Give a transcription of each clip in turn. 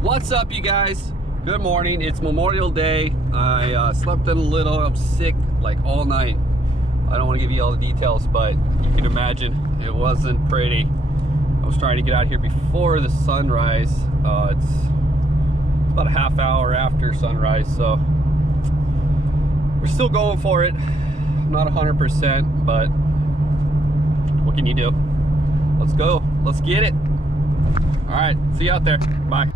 What's up, you guys? Good morning. It's Memorial Day. I slept in a little. I'm sick like all night. I don't want to give you all the details, but you can imagine it wasn't pretty. I was trying to get out here before the sunrise. It's about a half hour after sunrise, so we're still going for it. I'm not 100%, but what can you do? Let's go. Let's get it. All right, see you out there. Bye.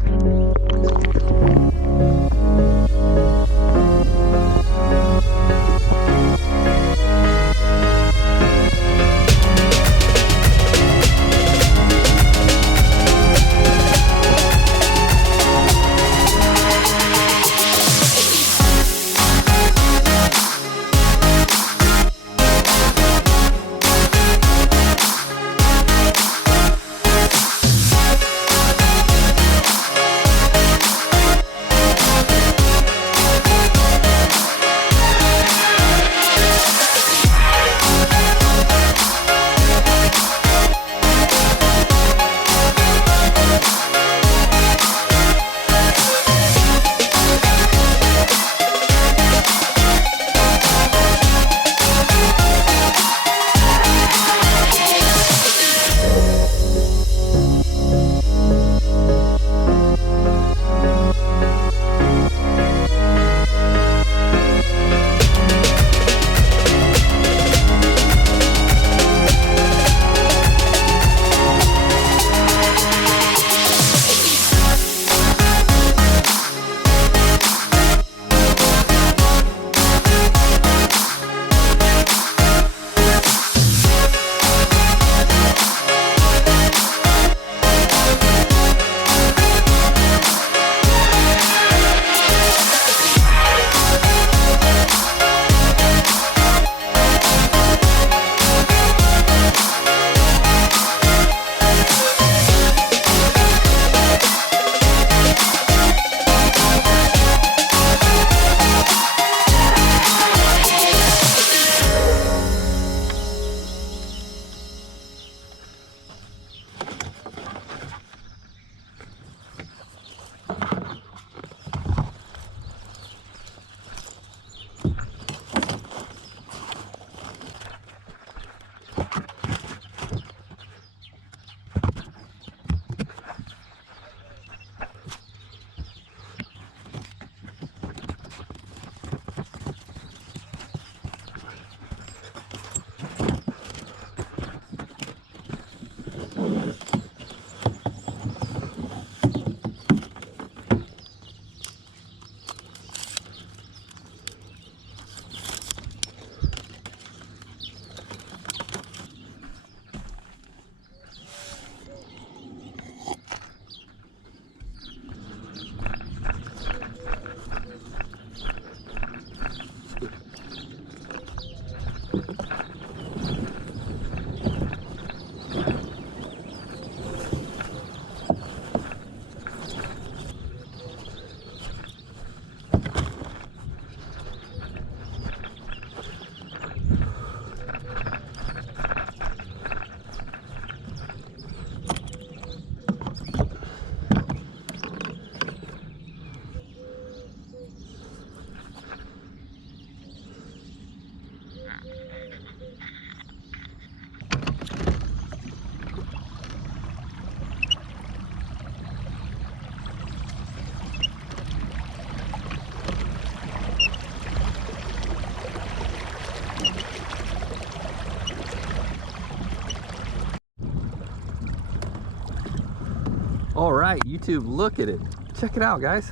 All right, YouTube, look at it. Check it out, guys.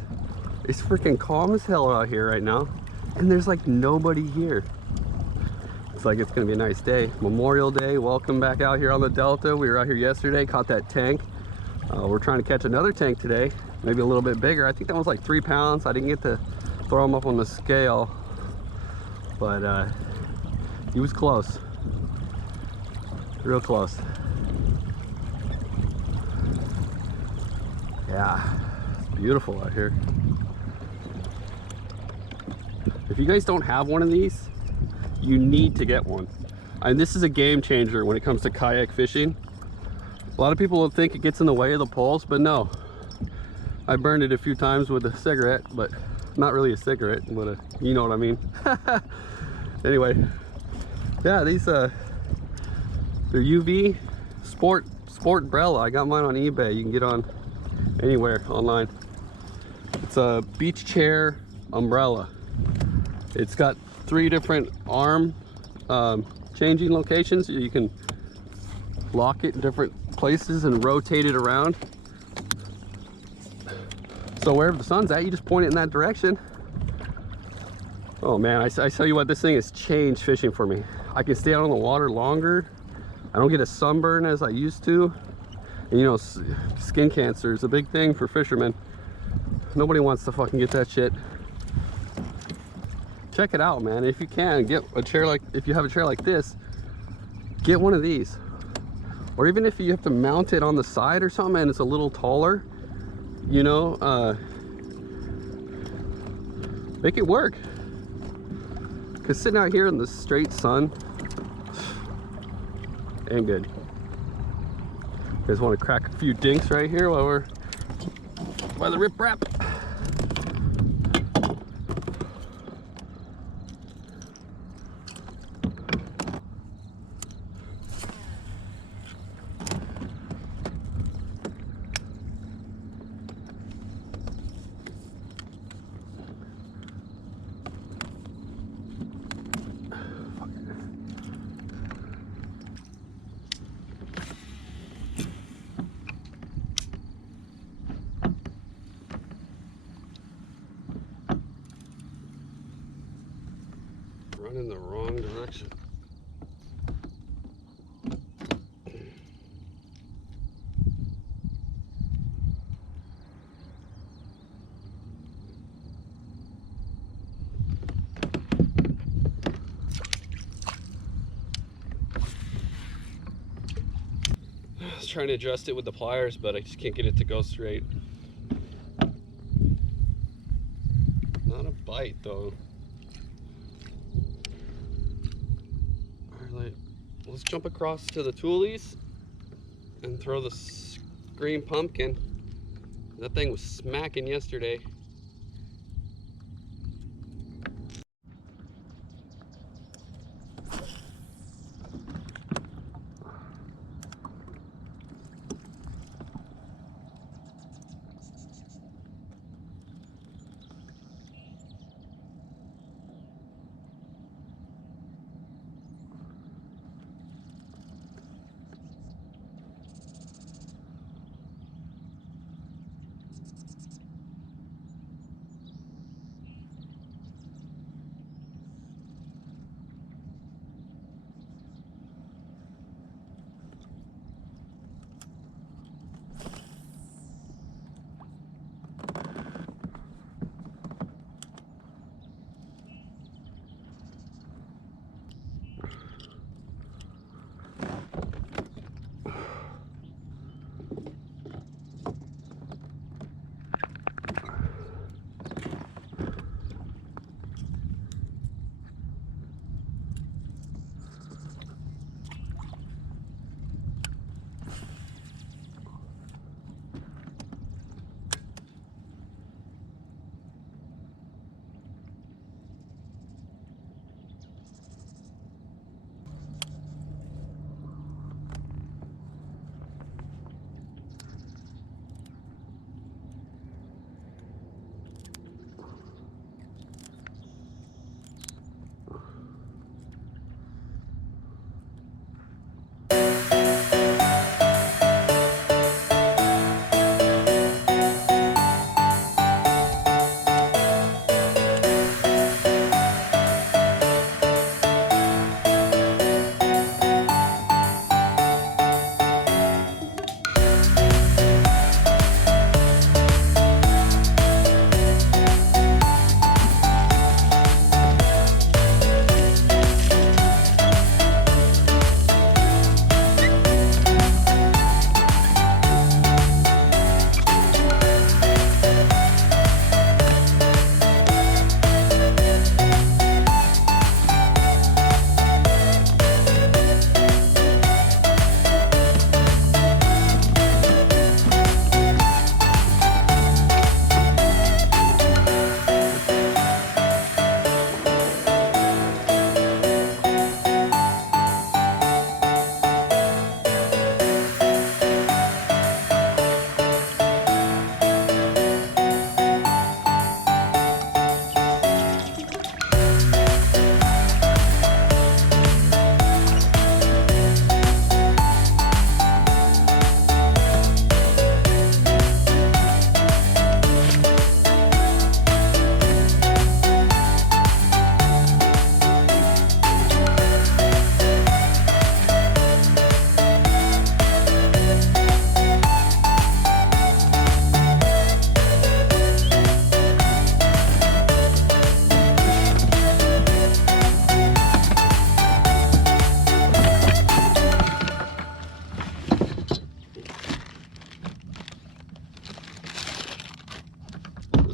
It's freaking calm as hell out here right now, and there's like nobody here. It's like it's gonna be a nice day. Memorial Day, welcome back out here on the Delta. We were out here yesterday, caught that tank. We're trying to catch another tank today, maybe a little bit bigger. I think that was like 3 pounds. I didn't get to throw him up on the scale, but he was close, real close. Yeah, it's beautiful out here. If you guys don't have one of these, you need to get one. And this is a game changer when it comes to kayak fishing. A lot of people will think it gets in the way of the poles, but no. I burned it a few times with a cigarette, but not really a cigarette, but a, you know what I mean. Anyway, yeah, these they're UV sport umbrella. I got mine on eBay. You can get on anywhere online. It's a beach chair umbrella. It's got 3 different arm changing locations. You can lock it in different places and rotate it around. So wherever the sun's at, you just point it in that direction. Oh man, I tell you what, this thing has changed fishing for me. I can stay out on the water longer. I don't get a sunburn as I used to. And you know, skin cancer is a big thing for fishermen. Nobody wants to fucking get that shit. Check it out, man. If you can, get a chair like, if you have a chair like this, get one of these. Or even if you have to mount it on the side or something and it's a little taller, you know, make it work. Because sitting out here in the straight sun ain't good. You guys want to crack a few dinks right here while we're by the riprap? Running the wrong direction. I was trying to adjust it with the pliers, but I just can't get it to go straight. Not a bite though. Alright, let's jump across to the toolies and throw the green pumpkin. That thing was smacking yesterday.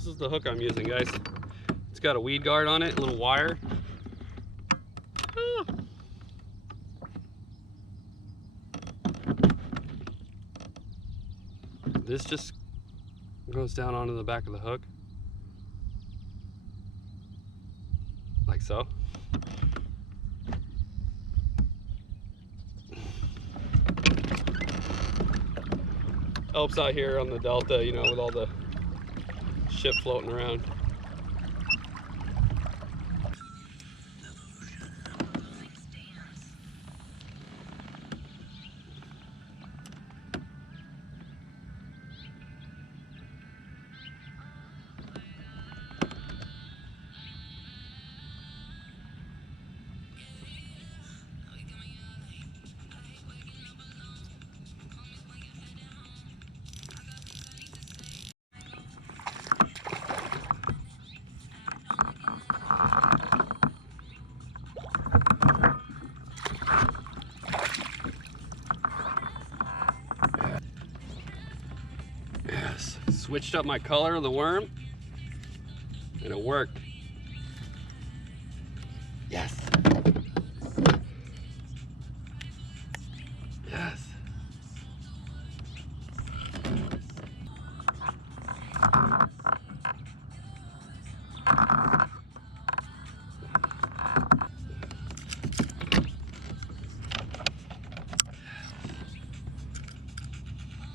This is the hook I'm using, guys. It's got a weed guard on it, a little wire. This just goes down onto the back of the hook, like so. Helps out here on the delta, you know, with all the shit floating around. Yes, switched up my color of the worm and it worked. Yes. Yes.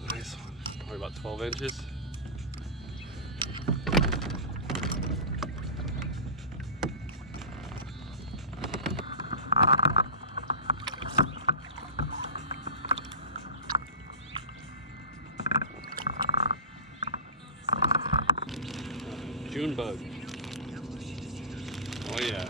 Nice one. Probably about 12 inches. June bug. Oh yeah.